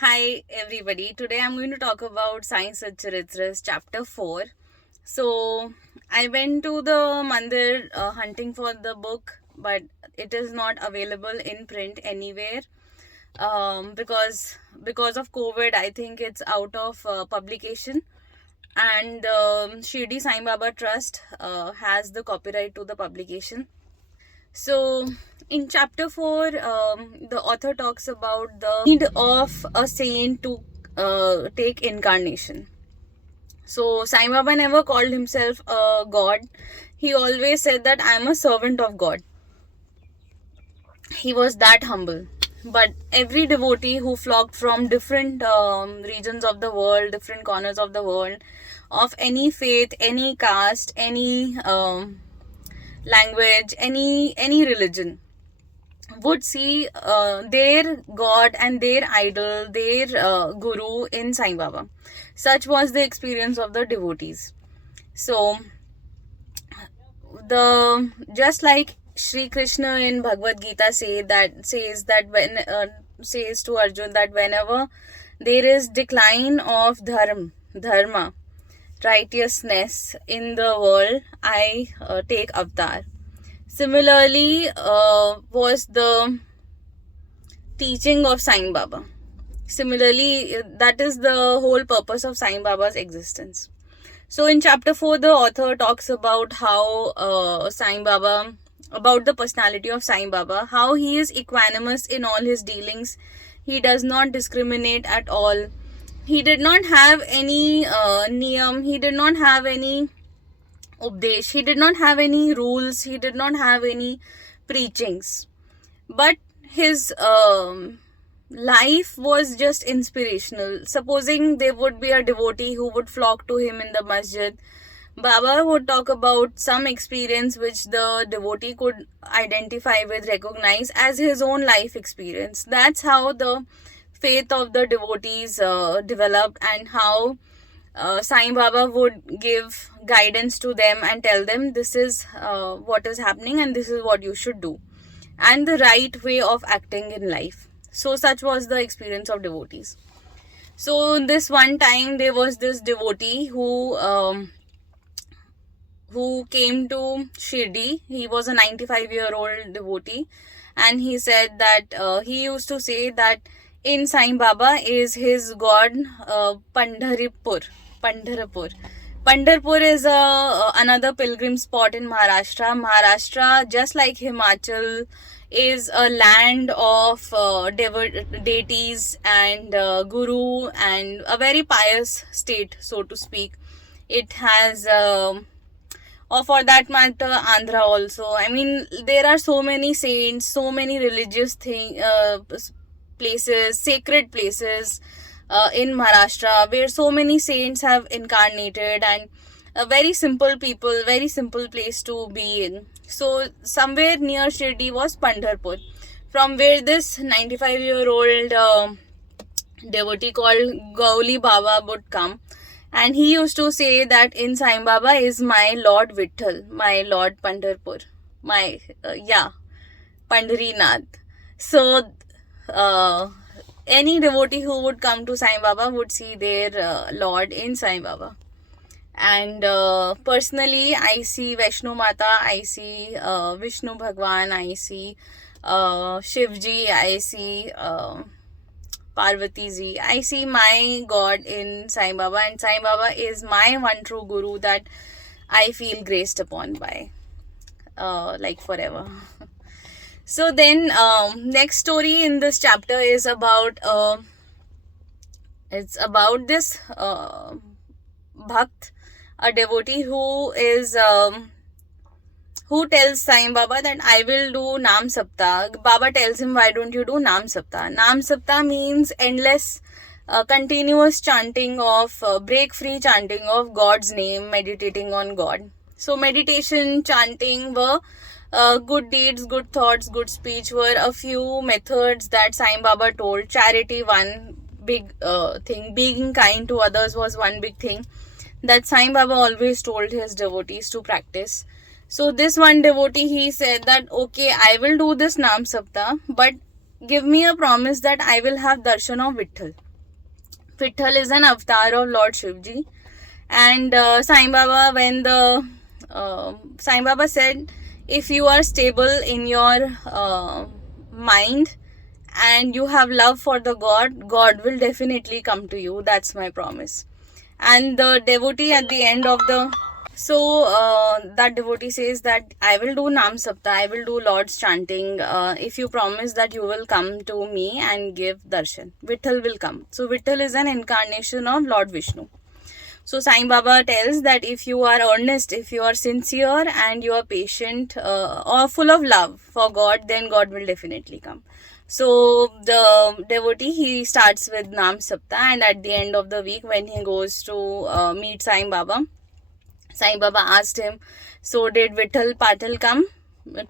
Hi everybody. Today I'm going to talk about Sai Satcharitras chapter 4. So I went to the mandir hunting for the book, but it is not available in print anywhere because of COVID. I think it's out of publication, and Shirdi Sai Baba Trust has the copyright to the publication. So, in chapter 4, the author talks about the need of a saint to take incarnation. So, Sai Baba never called himself a god. He always said that I am a servant of God. He was that humble. But every devotee who flocked from different regions of the world, different corners of the world, of any faith, any caste, any language, any religion, would see their god and their idol, their guru in Sai Baba. Such was the experience of the devotees. So the just like Sri Krishna in Bhagavad Gita says that when says to Arjun that whenever there is decline of dharma, righteousness in the world, I take avatar. Similarly, was the teaching of Sai Baba. Similarly, that is the whole purpose of Sai Baba's existence. So, in chapter 4, the author talks about how Sai Baba, about the personality of Sai Baba, how he is equanimous in all his dealings. He does not discriminate at all. He did not have any niyam, he did not have any updesh, he did not have any rules, he did not have any preachings. But his life was just inspirational. Supposing there would be a devotee who would flock to him in the masjid, Baba would talk about some experience which the devotee could identify with, recognize as his own life experience. That's how the faith of the devotees developed, and how Sai Baba would give guidance to them and tell them this is what is happening and this is what you should do, and the right way of acting in life. So such was the experience of devotees. So this one time there was this devotee who came to Shirdi. He was a 95-year-old devotee, and he said that he used to say that in Sai Baba is his god Pandharpur. Pandharpur. Pandharpur is another pilgrim spot in Maharashtra. Maharashtra, just like Himachal, is a land of deities and guru, and a very pious state, so to speak. It has or for that matter Andhra also. I mean, there are so many saints, so many religious places, sacred places in Maharashtra, where so many saints have incarnated, and a very simple people, very simple place to be in. So somewhere near Shirdi was Pandharpur, from where this 95-year-old devotee called Gauli Baba would come. And he used to say that in Sai Baba is my Lord Vitthal, my Lord Pandharpur, my, Pandharinath. So, any devotee who would come to Sai Baba would see their Lord in Sai Baba. And personally, I see Vaishno Mata, I see Vishnu Bhagwan, I see Shivji, I see Parvati ji. I see my God in Sai Baba, and Sai Baba is my one true guru that I feel graced upon by, like forever. So then, next story in this chapter is about it's about this bhakt, a devotee who tells Sai Baba that I will do Naam Saptah. Baba tells him, why don't you do Naam Saptah? Naam Saptah means endless, continuous chanting of, break-free chanting of God's name, meditating on God. So meditation, chanting were good deeds, good thoughts, good speech were a few methods that Sai Baba told. Charity, one big thing. Being kind to others was one big thing that Sai Baba always told his devotees to practice. So this one devotee, he said that, okay, I will do this Naam Saptah, but give me a promise that I will have darshan of Vitthal. Vitthal is an avatar of Lord Shivji. And Sai Baba, when the Sai Baba said, if you are stable in your mind and you have love for the God will definitely come to you. That's my promise. And the devotee at the end of the that devotee says that I will do Nam Sapta, I will do Lord's chanting if you promise that you will come to me and give darshan. Vitthal will come. So Vitthal is an incarnation of Lord Vishnu. So Sai Baba tells that if you are earnest, if you are sincere and you are patient or full of love for God, then God will definitely come. So the devotee, he starts with Nam Sapta, and at the end of the week when he goes to meet Sai Baba asked him, so did Vitthal Patil come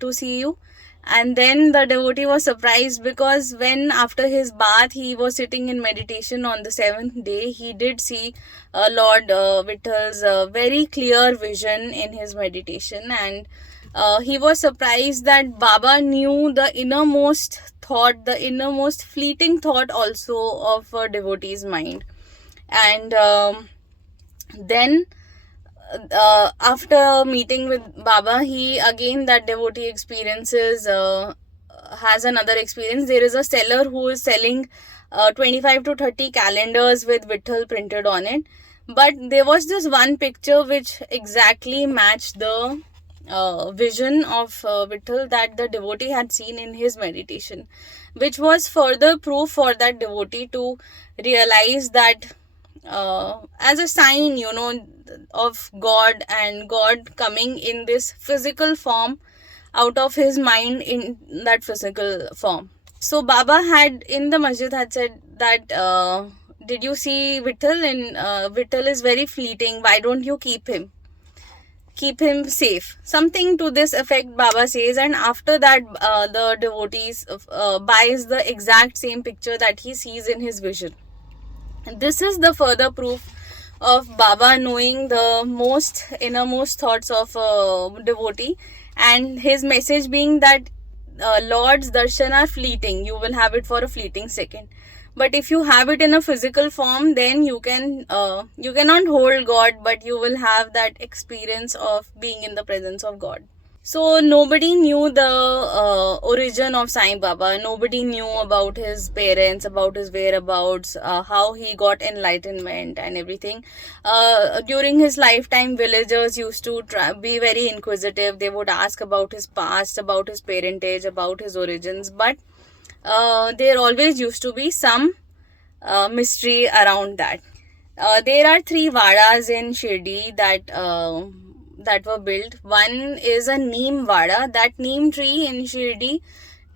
to see you? And then the devotee was surprised, because when after his bath he was sitting in meditation on the 7th day, he did see Lord Vithal's very clear vision in his meditation, and he was surprised that Baba knew the innermost thought, the innermost fleeting thought also of a devotee's mind. And then after meeting with Baba, that devotee experiences has another experience. There is a seller who is selling 25 to 30 calendars with Vitthal printed on it, but there was this one picture which exactly matched the vision of Vitthal that the devotee had seen in his meditation, which was further proof for that devotee to realize that as a sign, of God, and God coming in this physical form out of his mind in that physical form. So Baba had in the masjid had said that did you see Vitthal? And Vitthal is very fleeting, why don't you keep him safe? Something to this effect Baba says, and after that the devotees buys the exact same picture that he sees in his vision. And this is the further proof of Baba knowing the innermost thoughts of a devotee, and his message being that Lord's darshan are fleeting. You will have it for a fleeting second, but if you have it in a physical form, then you cannot hold God, but you will have that experience of being in the presence of God. So nobody knew the origin of Sai Baba. Nobody knew about his parents, about his whereabouts, how he got enlightenment and everything. During his lifetime, villagers used to be very inquisitive. They would ask about his past, about his parentage, about his origins. But there always used to be some mystery around that. There are 3 vadas in Shirdi that were built. One is a neem vada. That neem tree in Shirdi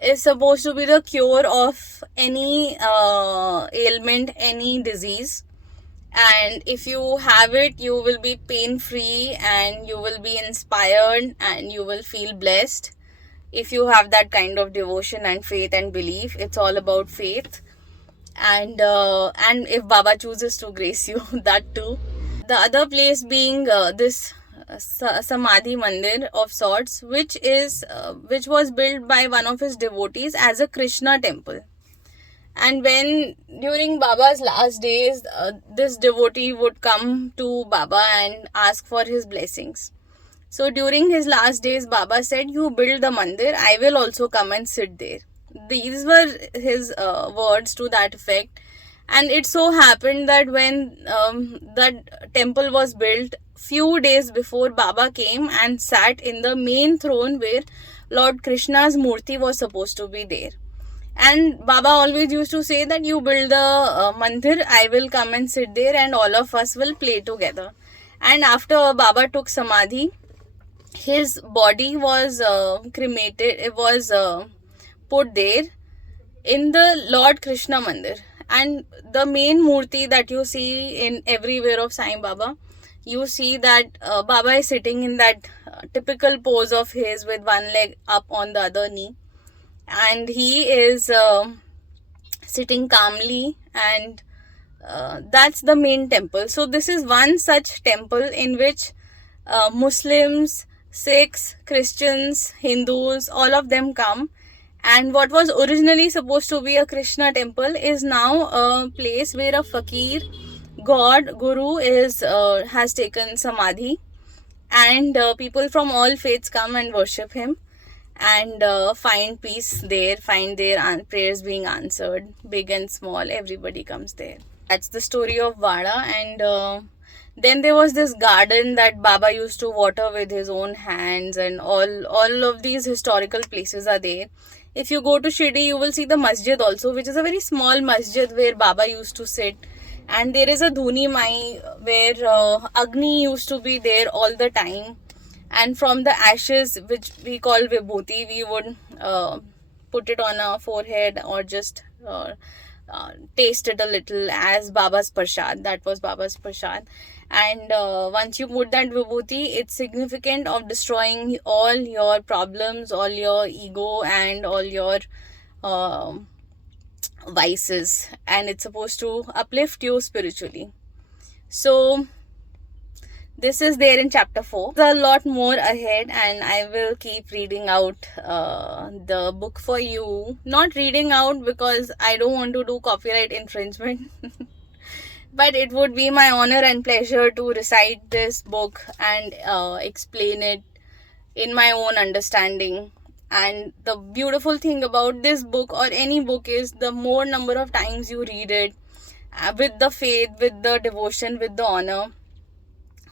is supposed to be the cure of any ailment, any disease. And if you have it, you will be pain free and you will be inspired and you will feel blessed. If you have that kind of devotion and faith and belief, it's all about faith. And if Baba chooses to grace you, that too. The other place being this Samadhi Mandir of sorts, which was built by one of his devotees as a Krishna temple. And when during Baba's last days, this devotee would come to Baba and ask for his blessings. So during his last days, Baba said, you build the mandir, I will also come and sit there. These were his words to that effect. And it so happened that when that temple was built, few days before, Baba came and sat in the main throne where Lord Krishna's murti was supposed to be there. And Baba always used to say that you build the mandir, I will come and sit there and all of us will play together. And after Baba took Samadhi, his body was cremated, it was put there in the Lord Krishna Mandir. And the main murti that you see in everywhere of Sai Baba, you see that Baba is sitting in that typical pose of his with one leg up on the other knee. And he is sitting calmly, and that's the main temple. So this is one such temple in which Muslims, Sikhs, Christians, Hindus, all of them come, And what was originally supposed to be a Krishna temple is now a place where a fakir, god, guru has taken samadhi, and people from all faiths come and worship him, and find peace there, find their prayers being answered, big and small. Everybody comes there. That's the story of Vada. And then there was this garden that Baba used to water with his own hands, and all of these historical places are there. If you go to Shirdi, you will see the masjid also, which is a very small masjid where Baba used to sit. And there is a Dhuni Mai where Agni used to be there all the time. And from the ashes, which we call vibhuti, we would put it on our forehead, or just taste it a little as Baba's prasad. That was Baba's prasad. And once you put that vibhuti, it's significant of destroying all your problems, all your ego, and all your uh, vices, and it's supposed to uplift you spiritually. So this is there in chapter 4. There's a lot more ahead, and I will keep reading out the book for you. Not reading out because I don't want to do copyright infringement. But it would be my honor and pleasure to recite this book and explain it in my own understanding. And the beautiful thing about this book or any book is the more number of times you read it, with the faith, with the devotion, with the honor,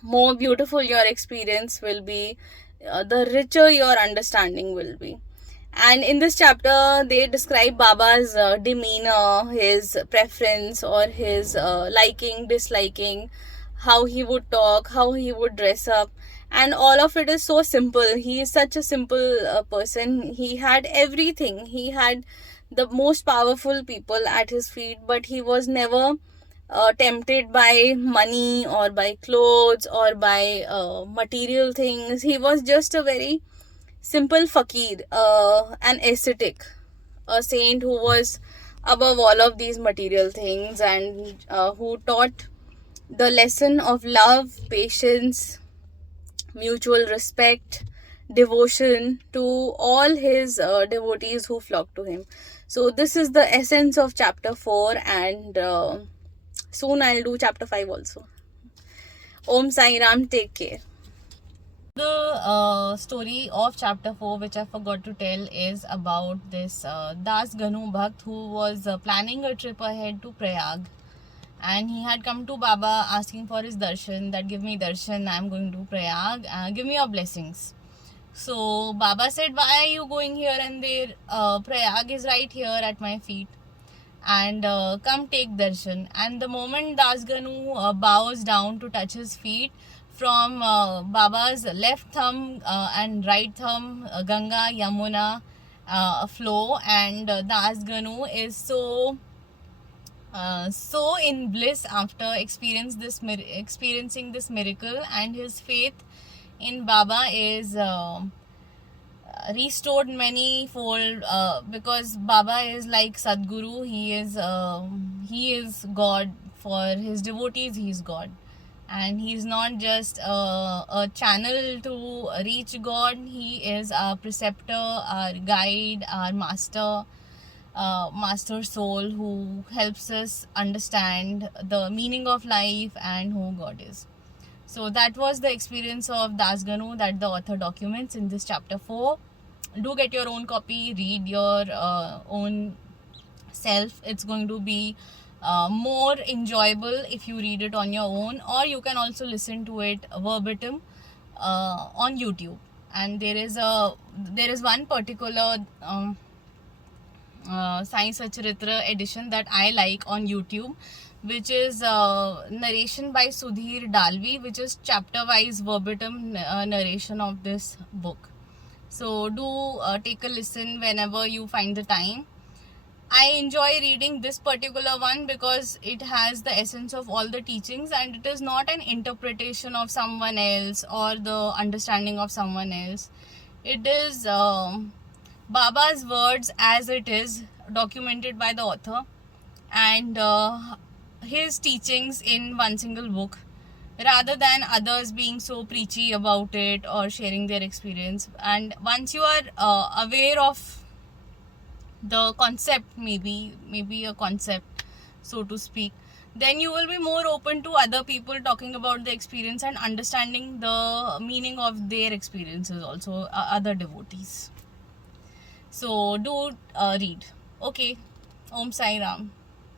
more beautiful your experience will be, the richer your understanding will be. And in this chapter, they describe Baba's demeanor, his preference, or his liking, disliking, how he would talk, how he would dress up. And all of it is so simple. He is such a simple person. He had everything. He had the most powerful people at his feet, but he was never tempted by money or by clothes or by material things. He was just a very simple fakir, an ascetic, a saint who was above all of these material things, and who taught the lesson of love, patience, mutual respect, devotion to all his devotees who flocked to him. So this is the essence of chapter 4, and soon I'll do chapter 5 also. Om Sai Ram, take care. The story of chapter 4, which I forgot to tell, is about this Das Ganu Bhakt who was planning a trip ahead to Prayag, and he had come to Baba asking for his darshan, that give me darshan, I'm going to Prayag, give me your blessings. So Baba said, why are you going here and there? Prayag is right here at my feet, and come take darshan. And the moment Das Ganu bows down to touch his feet, from Baba's left thumb and right thumb, Ganga, Yamuna flow, and Das Ganu is so in bliss after experiencing this miracle, and his faith in Baba is restored many fold, because Baba is like Sadguru. He is God. For his devotees, he is God, and he is not just a channel to reach God. He is our preceptor, our guide, our master soul, who helps us understand the meaning of life and who God is. So that was the experience of Das Ganu that the author documents in this chapter 4. Do get your own copy, read your own self. It's going to be more enjoyable if you read it on your own, or you can also listen to it verbatim on YouTube. And there is one particular Sai Satcharitra edition that I like on YouTube, which is narration by Sudhir Dalvi, which is chapter wise verbatim narration of this book. So do take a listen whenever you find the time. I enjoy reading this particular one because it has the essence of all the teachings, and it is not an interpretation of someone else or the understanding of someone else. It is Baba's words as it is, documented by the author, and his teachings in one single book, rather than others being so preachy about it or sharing their experience. And once you are aware of the concept, maybe a concept, so to speak, then you will be more open to other people talking about the experience and understanding the meaning of their experiences also, other devotees. So do read. Okay. Om Sai Ram.